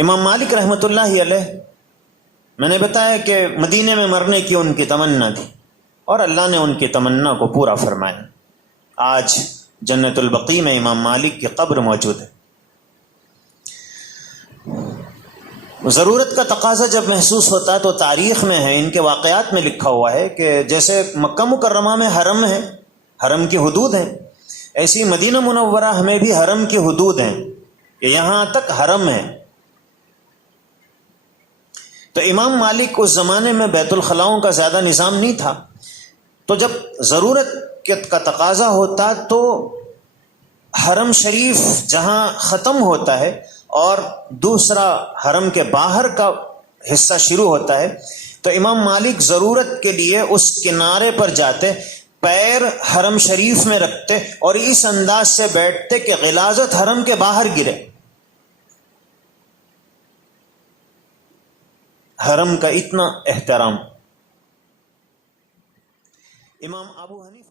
امام مالک رحمۃ اللہ علیہ، میں نے بتایا کہ مدینے میں مرنے کی ان کی تمنا تھی اور اللہ نے ان کی تمنا کو پورا فرمایا۔ آج جنت البقیع میں امام مالک کی قبر موجود ہے۔ ضرورت کا تقاضا جب محسوس ہوتا ہے تو تاریخ میں ہے، ان کے واقعات میں لکھا ہوا ہے کہ جیسے مکہ مکرمہ میں حرم ہے، حرم کی حدود ہیں، ایسی مدینہ منورہ ہمیں بھی حرم کی حدود ہیں کہ یہاں تک حرم ہے۔ تو امام مالک اس زمانے میں بیت الخلاؤں کا زیادہ نظام نہیں تھا، تو جب ضرورت کا تقاضا ہوتا تو حرم شریف جہاں ختم ہوتا ہے اور دوسرا حرم کے باہر کا حصہ شروع ہوتا ہے، تو امام مالک ضرورت کے لیے اس کنارے پر جاتے، پیر حرم شریف میں رکھتے اور اس انداز سے بیٹھتے کہ غلاظت حرم کے باہر گرے۔ حرم کا اتنا احترام۔ امام ابو حنیفہ